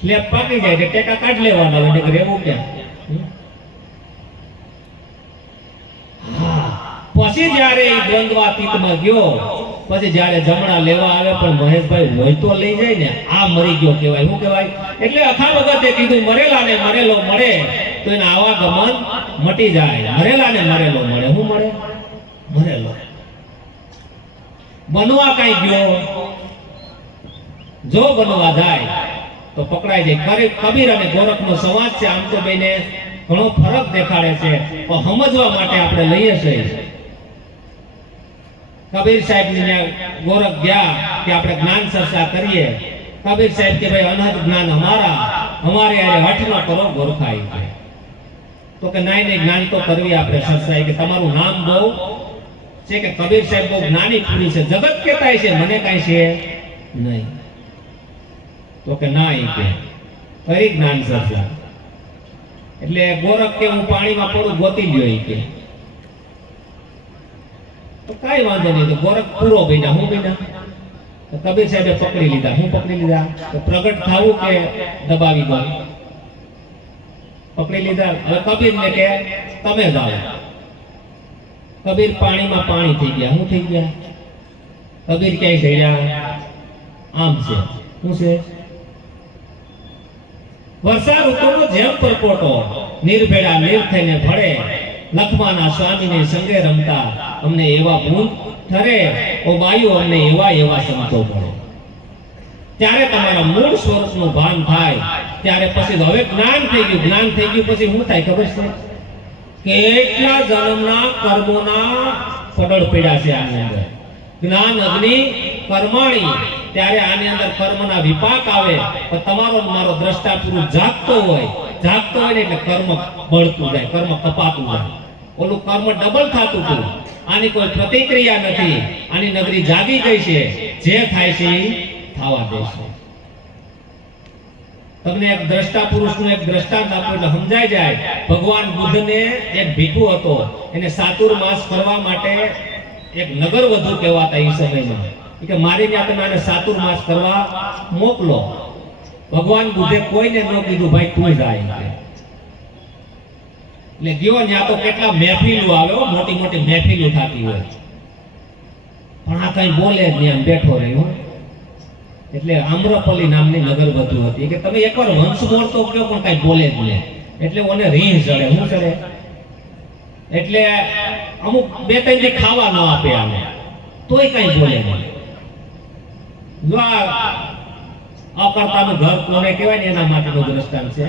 સ્લેબ પાકી જાય કે ટેકા કાઢ લેવાના હોય, એટલે રેવું ક્યાં? પછી જ્યારે એ દ્વંદ્વાતીતમાં ગયો, પછી જ્યારે જમણા લેવા આવે પણ મહેશભાઈ હોય તો લઈ જાય ને, આ મરી ગયો કહેવાય. શું કહેવાય? એટલે અખા વખતે કીધું મરેલાને મરેલો મળે તો એના આવાગમન મટી જાય. મરેલાને મરેલો મળે. શું મળે? મરેલો. બનવા કઈ ગયો, જો બનવા જાય તો પકડાઈ જાય. કબીર અને ગોરખનો સંવાદ છે. આમ તો બેને ઘણો ફરક દેખાડે છે, પણ સમજવા માટે આપણે લઈએ છીએ. કબીર સાહેબ ને ગોરખ ગયા કે આપણે જ્ઞાન ચર્ચા કરીએ. કબીર સાહેબ કે ભાઈ અનહદ જ્ઞાન અમારે આરે હઠ ન કરો ગોરખાઈ. તો કે નહીં જ્ઞાન તો કરવી આપણે ચર્ચા. કે તમારું નામ બહુ છે કે કબીર સાહેબ બહુ જ્ઞાની પુરુષ છે, જગત કહેતા છે, મને કાંઈ છે નહીં. તો કે ના, એ કે કઈ જ્ઞાન ચર્ચા? એટલે ગોરખ કે હું પાણીમાં પડું ગોતી લ્યો. એ કે તો કઈ વાંધો નહીં. તો ગોરખ પૂરો બન્યા. હું બન્યા? તો કબીર સાહેબે પકડી લીધા. હું પકડી લીધા? તો પ્રગટ થવું કે દબાવી દો? પકડી લીધા. હવે કબીર ને કે તમે જાઓ. કબીર પાણીમાં પાણી થઈ ગયા. શું થઈ ગયા? કબીર ક્યાંય ગયા? આમ છે. શું છે? વર્ષા ઋતુનો જેમ પરપોટો નિર્ભેડા નીર થઈને ભળે, લખમાના સ્વામીને સંગે રમતા અમને એવા બૂંદ ઠરે, ઓ બાયુ અમને એવા સંતો મળે. ત્યારે તમારા મૂળ સ્વરૂપનું ભાન થાય. ત્યારે પછી હવે જ્ઞાન થઈ ગયું. જ્ઞાન થઈ ગયું પછી શું થાય ખબર છે? કેટલા જન્મના કર્મોના પડળ પડ્યા છે આની અંદર. જ્ઞાન અગ્નિ કર્માણી. ત્યારે આની અંદર કર્મના વિપાક આવે. પણ તમારો મારો દ્રષ્ટા પુરુષ જાગતો હોય ને એટલે કર્મ બળતું જાય, કર્મ કપાતું જાય. ઓલું કર્મ ડબલ થતું હતું. આની કોઈ પ્રતિક્રિયા નથી. આની નગરી જાગી ગઈ છે. જે થાય છે એ થવા દેશે. તમને એક દ્રષ્ટા પુરુષનું એક દ્રષ્ટાંત આપો એટલે સમજાઈ જાય. ભગવાન બુદ્ધને એક ભીખુ હતો, એને ચાતુર્માસ કરવા માટે એક નગર વધુ કહેવાતા એ સમયમાં કે મારી ત્યાં તમે આને ચાતુર્માસ કરવા મોકલો. ભગવાન બુદ્ધે કોઈને ન કીધું ભાઈ તું જાય. એટલે ગયો ત્યાં તો કેટલા મહેફિલો આવે, મોટી મોટી મહેફિલો થતી હોય, પણ આ કઈ બોલે જ નહીં, આમ બેઠો રહ્યો. એટલે આમ્રપલ્લી નામની નગર વધુ હતી. કે તમે એકવાર વંશ બોલતો કયો પણ કઈ બોલે જ નહીં. એટલે ઓને રીહ ચડે. શું ચડે? એટલે અમુક બે ત્રણ દી ખાવા ન આપે આને, તોય કઈ બોલે નહીં. જો અકર્તાનું ઘર કોને કહેવાય ને એના માટેનું દ્રષ્ટાંત છે.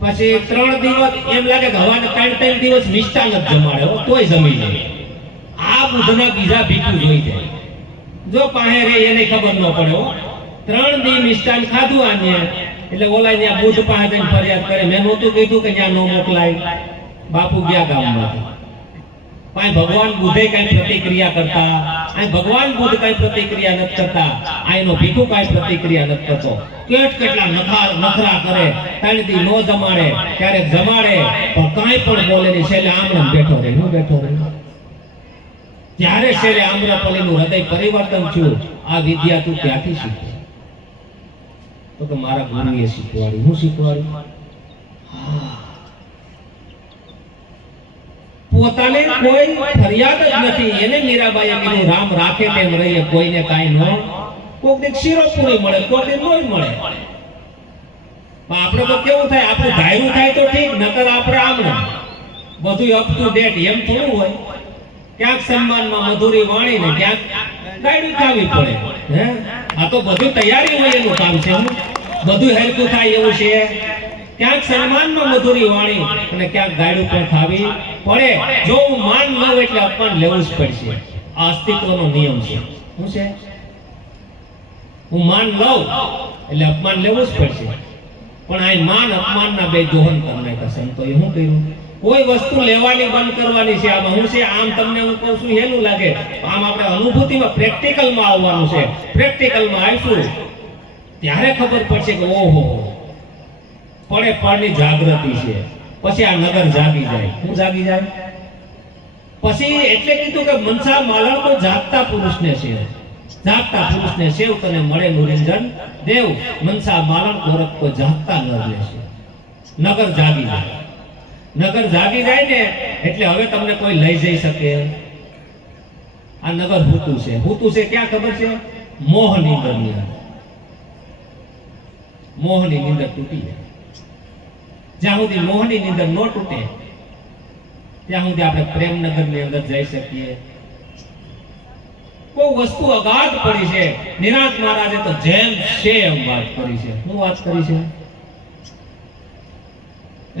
પછી 3 દિવસ એમ લાગે કે હવાને 3 દિવસ મિષ્ટાન જ જમાડે, તોય જમી લે. આ બુદ્ધના બીજા ભીખુ જોઈ જાય. જો પાસે રે એને ખબર ન પડે. 3 દી મિષ્ટાન ખાધું આને એટલે ઓલા ત્યાં બુદ્ધ પાસે જઈને ફરિયાદ કરે, મેં નહોતું કીધું કે ત્યાં ન મોકલાય. બાપુ ગયા ગામમાં. કાંઈ ભગવાન બુદ્ધે કઈ પ્રતિક્રિયા કરતા, અહીં ભગવાન બુદ્ધ કઈ પ્રતિક્રિયા નથી કરતા, અહીંનો ભીખુ કઈ પ્રતિક્રિયા નથી કરતો. કેટલા નખરા કરે, 3 દી નો જમાડે, ક્યારેક જમાડે પણ કાંઈ પણ બોલે નહીં. છેલ્લે આમણે બેઠો રહે. હું બેઠો રહે. ત્યારે છેલ્લે આમ્રપલ્લીનું હૃદય પરિવર્તન થયું. આ વિદ્યા તું ક્યાંથી શીખી? તો કે મારા ગુરુએ શીખવાડી. હું શીખવાડી? પોતાને કોઈ ફરિયાદ જ નથી. એને મીરાબાઈએ કીધું રામ રાખે તેમ રહીએ, કોઈને કાંઈ ન. કોક દીક શીરો પૂરી મળે, કોક દીક નોય મળે. આપણે તો કેવું થાય, આપણું ધાર્યું થાય તો ઠીક, નકર આપણે આમણે બધું અપ ટુ ડેટ એમ થોડું હોય. ક્યાંક સન્માનમાં મધુરી વાણી ને ક્યાંક ગાયડું ખાવી પડે. હે આ તો બધું તૈયારી હોય એનું કામ છે. બધું હેરકું થાય એવું છે. ક્યાંક સન્માનમાં મધુરી વાણી અને ક્યાંક ગાયડું પણ ખાવી પડે. જો હું માન ન હોય એટલે અપમાન લેવું જ પડશે. આ અસ્તિત્વનો નિયમ છે. શું છે? હું માન લઉં એટલે અપમાન લેવું જ પડશે. પણ આ માન અપમાનના બે દોહન કરી નાખ્યા સંતોએ. શું કર્યું? કોઈ વસ્તુ લેવાની બંધ કરવાની છે. આમાં હું છે આમ તમને હું કહું છું હેલું લાગે, આમ આપણે અનુભૂતિમાં પ્રેક્ટિકલમાં આવવાનું છે. પ્રેક્ટિકલમાં આવીશું ત્યારે ખબર પડશે કે ઓહો પડે પડની જાગૃતિ છે. પછી આ નગર જાગી જાય. શું જાગી જાય? પછી એટલે કીધું કે મનસા માલણ કોઈ જાગતા પુરુષને છે. જાગતા પુરુષને સેવ તને મળે નિરંજન દેવ. મનસા માલણ ગોરખ કોઈ જાગતા નર છે. નગર જાગી જાય. નગર જાગી જાય ને એટલે હવે તમને કોઈ લઈ જઈ શકે. આ નગર હૂતું છે. હૂતું છે ક્યાં ખબર છે? મોહની અંદરની અંદર. મોહની નીંદર તૂટી જાય. જ્યાં સુધી મોહની નીંદર ન તૂટે ત્યાં સુધી આપણે પ્રેમનગરની અંદર જઈ શકીએ. કોઈ વસ્તુ અગાધ પડી છે. નિરાંત મહારાજે તો જેમ છે એમ વાત કરી છે. શું વાત કરી છે?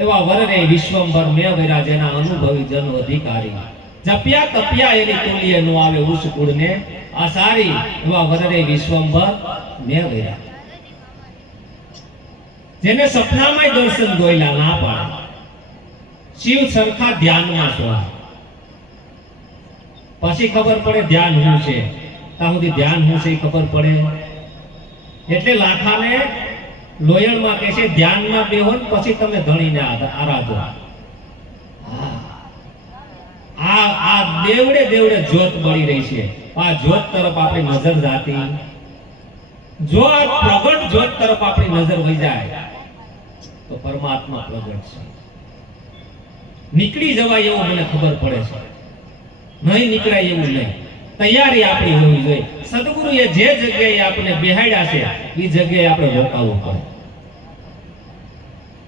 એવા વરરે વિશ્વંભર મેં વૈરા જેના અનુભવી જન અધિકારી. જપ્યા તપ્યા એની તુલ્ય નો આવે ઉસ કુળને આ સારી. એવા વરરે વિશ્વંભર મેં વૈરા જેને સપનામાં દર્શન દોયલા ના પાડે. શિવ સરખા ધ્યાનમાં છો. પછી ખબર પડે ધ્યાન શું છે. ત્યાં સુધી ધ્યાન શું છે ખબર પડે. એટલે લાખાને લોયણમાં કહે છે ધ્યાનમાં બેહો ને પછી તમે ધણીને આરાધો. આ દેવડે દેવડે જ્યોત બળી રહી છે. આ જ્યોત તરફ આપણી નજર જાતી. જો આ પ્રગટ જ્યોત તરફ આપણી નજર વહી જાય તો પરમાત્મા પ્રગટ છે. નીકળી જવાય એવું મને ખબર પડે છે. નહીં નીકળાય એવું નહીં. તૈયારી આપણી હોવી જોઈએ. સદગુરુએ જે જગ્યાએ આપણે બેહાડ્યા છે એ જગ્યાએ આપણે રોકાવું પડે.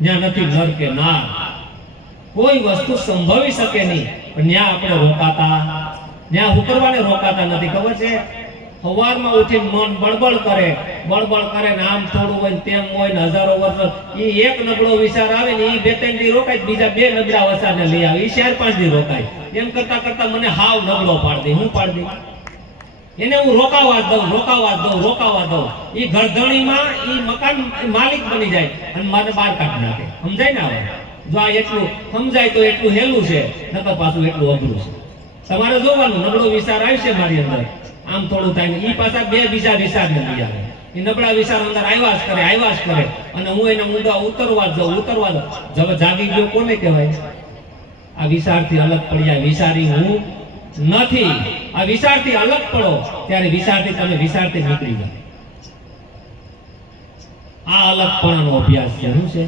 જ્યાં નથી નર કે નાર કોઈ વસ્તુ સંભવી શકે નહીં પણ ત્યાં આપણે રોકાતા. ત્યાં હુકરવાને રોકાતા નથી. ખબર છે? સવારમાં ઉઠીને મન બળબળ કરે ને આમ થોડું હોય તેમ હોય ને હજારો વર્ષ ઈ એક નબળો વિચાર આવે ને ઈ બે ત્રણ દી રોકાય, બીજા બે નબળા વસાને લઈ આવે. ઈ 4-5 દી રોકાય. એમ કરતા કરતા મને હાવ નબળો પાડ દે. હું પાડ દે એને હું રોકાવા દઉં. ઈ ઘરધણીમાં ઈ મકાન માલિક બની જાય અને મને બહાર કાઢી નાખે. સમજાય ને? આવે જો આ એટલું સમજાય તો એટલું હેલું છે, નકર પાછું એટલું અઘરું છે. તમારે જોવાનું નબળો વિચાર આવશે મારી અંદર આમ થોડું થાય ને ઈ પાછા બે બીજા વિચાર ને લઈ આવે. એ નબળા વિચાર અંદર આવ્યા જ કરે અને હું એના મુંડા ઉતરવા જાઉં. જब જાગી ગયો કોને કહેવાય? આ વિચારથી અલગ પડી જાય. વિચારી હું નથી. આ વિચારથી અલગ પડો ત્યારે વિચારથી તમે વિચારથી નીકળી જાઓ. આ અલગપણાનો અભ્યાસ છે. શું છે?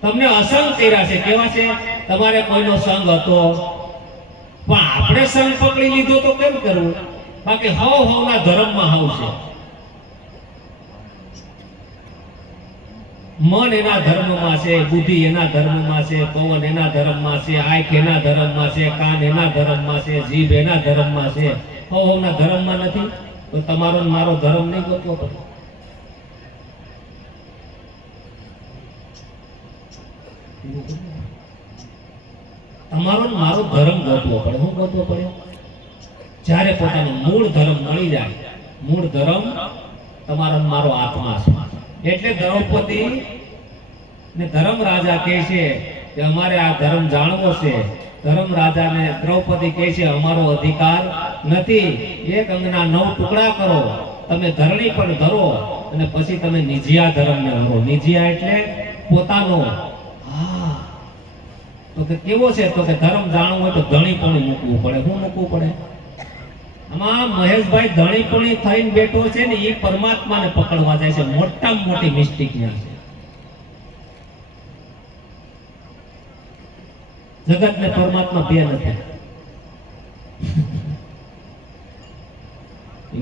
તમને અસંગ કર્યા છે. કેવા છે? તમારે કોઈનો સંગ હતો પણ આપણે સંગ પકડી લીધો તો કેમ કરવું? બાકી હવના ધર્મમાં હાવ છે. મન એના ધર્મમાં છે, બુદ્ધિ એના ધર્મમાં છે, પવન એના ધર્મમાં છે, આંખ એના ધર્મમાં છે, કાન એના ધર્મમાં છે, જીભ એના ધર્મમાં છે. હવના ધર્મમાં નથી તો તમારો ને મારો ધર્મ નહીં ગોતવો પડે. તમારો ને મારો ધર્મ ગોતવો પડે. શું ગોતવો પડે? જ્યારે પોતાનો મૂળ ધર્મ મળી જાય. મૂળ ધર્મ તમારો ને મારો આત્મા છે. એટલે દ્રૌપદી ને ધર્મ રાજા કહે છે કે અમારે આ ધર્મ જાણવો છે. ધર્મ રાજાને દ્રૌપદી કહે છે અમારો અધિકાર નથી. એક અંગના 9 ટુકડા કરો, તમે ધરણી પણ ધરો અને પછી તમે નિજિયા ધર્મને ધરો. નિજિયા એટલે પોતાનો. તો કે કેવો છે? તો કે ધર્મ જાણવું હોય તો ધણી પણ મૂકવું પડે. શું મૂકવું પડે? આમાં મહેશભાઈ ધણીપણી થઈને બેઠો છે ને એ પરમાત્માને પકડવા જાય છે. મોટામાં મોટી મિસ્ટેક ત્યાં છે. જગત ને પરમાત્મા બે નથી.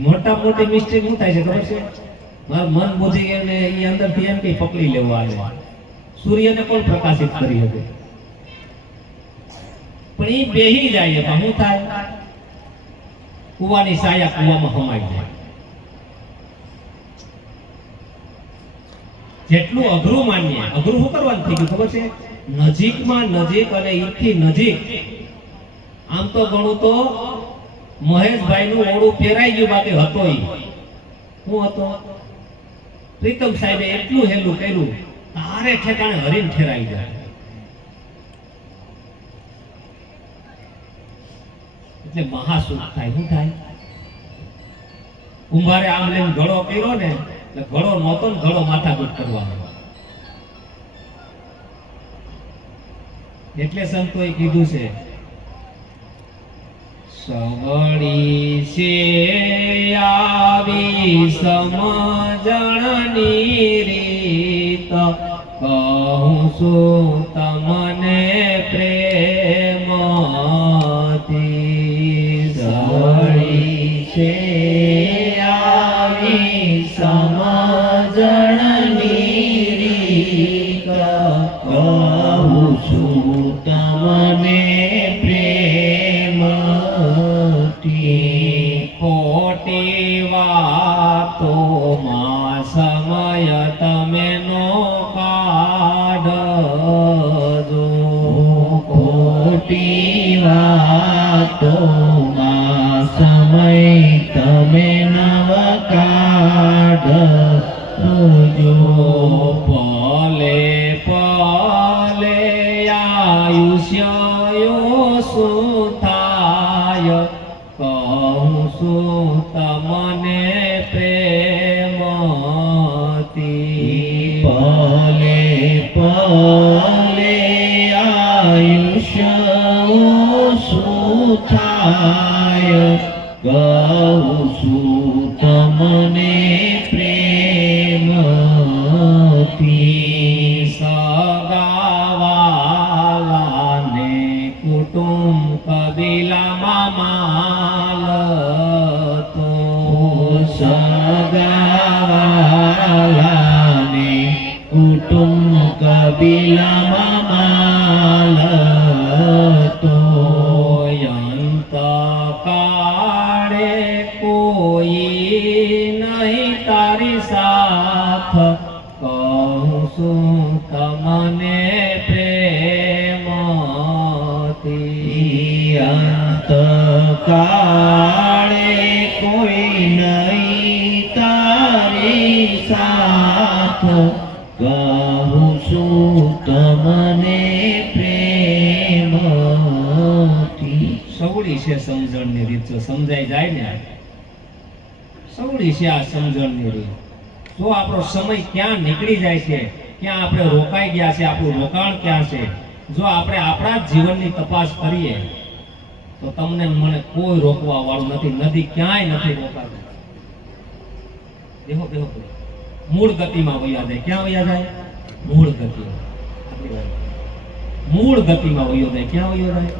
મોટામાં મોટી મિસ્ટેક શું થાય છે ખબર છે? મારું મન બુદ્ધિ એને એ અંદરથી એમ કે પકડી લેવા આવે. સૂર્યને પણ પ્રકાશિત કરી શકે પણ એ બેહી જાય. શું થાય? કુવાની સાયા કુવામાં હમાઈ જાય. જેટલું અઘરું માનીએ, અઘરું શું કરવાનું થઈ ગયું ખબર છે? નજીકમાં નજીક અને ઈથી નજીક. આમ તો ગણું તો મહેશભાઈ નું ઓળું ફેરાઈ ગયું, બાકી હતો ઈ શું હતો? પ્રીતમ સાહેબે એટલું હેલું કર્યું તારે ઠેકાણે હરીને ઠેરાઈ જાય. એટલે મહાસુખ થાય. શું થાય? કુંભારે આમ લઈને ઘડો કર્યો ને એટલે ઘડો નહોતો ને ઘડો માથાકૂટ કરવાનો. એટલે સંતોએ કીધું છે સવળી છે આવી સમજણની રીત કહું છું તમને પ્રેમથી. સવળી છે આવી સમજણની રીત કહું છું તમને પ્રેમથી. ખોટી વાતોમાં સમય તમે નો કાઢજો. ખોટી વાતોમાં સમય તમે નવ કાઢજો. ભલે ભલે આયુષ્ય શું થાય કહું છું તમને પ્રેમથી. ભલે ભલે આયુષ્ય શું થાય કહું છું તમને પ્રેમથી. સગાવાલાને કુટુંબ કબીલામાં માલતો. સગાવાલાને કુટુંબ કબીલામાં માલતો. અંત કાળે કોઈ નહીં તારી સાથ કહું છું તમને પ્રેમથી. અંત કાળે કોઈ નહીં તારી સાથ કહું છું તમને પ્રેમથી. સવળી છે સમજણની રીત. જો સમજાઈ જાય ને, સવળી છે આ સમજણની રીત. જો આપણો સમય ક્યાં નીકળી જાય છે, ક્યાં આપણે રોકાઈ ગયા છે, આપણું રોકાણ ક્યાં છે, જો આપણે આપણા જ જીવનની તપાસ કરીએ તો તમને ને મને કોઈ રોકવા વાળું નથી. નદી ક્યાંય નથી રોકાતી. દેખો દેખો મૂળ ગતિમાં વયા જાય. ક્યાં વયા જાય? મૂળ ગતિમાં. મૂળ ગતિમાં વયો જાય. ક્યાં વયો જાય?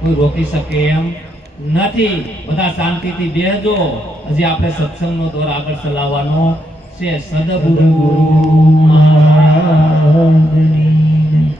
કોઈ રોકી શકે એમ નથી. બધા શાંતિથી બેસજો. હજી આપણે સત્સંગનો દોર આગળ ચલાવવાનો છે. સદગુરુ